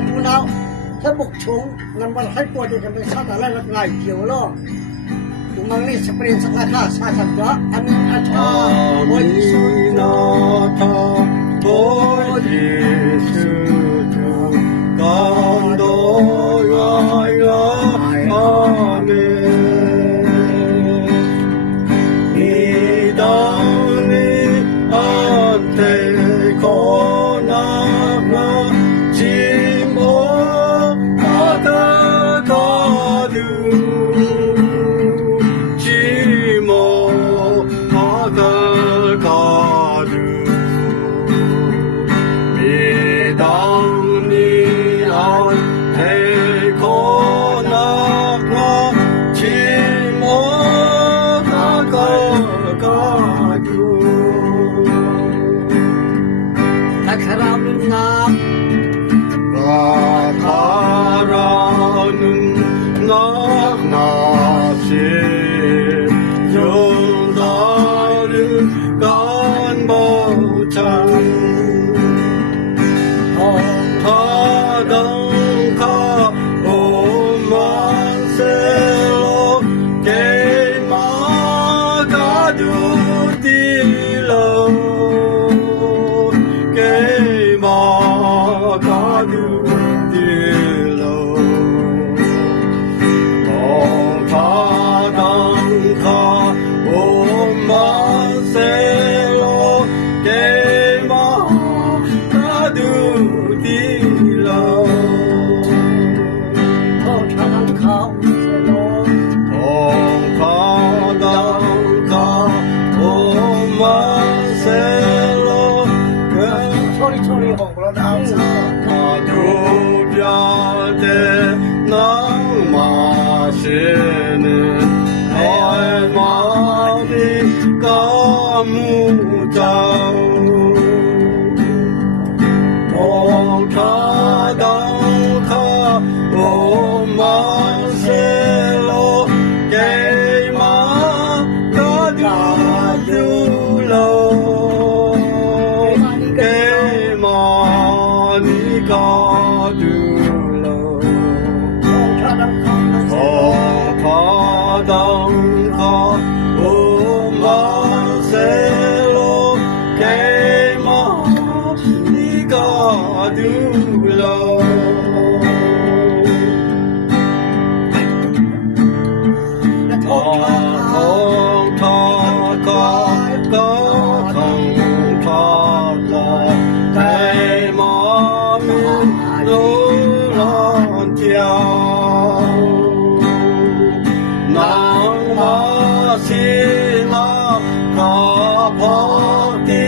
กันดูแล้วถ้าบุกชงนั่นมันให้ปวดเด็กกันเป็นชาติอะไรละไงเกี่ยวล้อดูมังนี่สเปรย์สักราคาชาสักจ้าอันนี้อาชาโอ้ยสุดนาทาโอ้ยสุดกันโดยอาเมนิดานิอันเทโคนามาจิโมอาตาคาดูจิโมอาตาคาดูมิดังนิอันเทโคนามาจิโมอาตาคาดูอัครามินามRatharanun Nasi Yundarun Gan Bochan Thadang Ka Oman Selo Kema Kadu Dilo Kema Kadu Nang masila kapati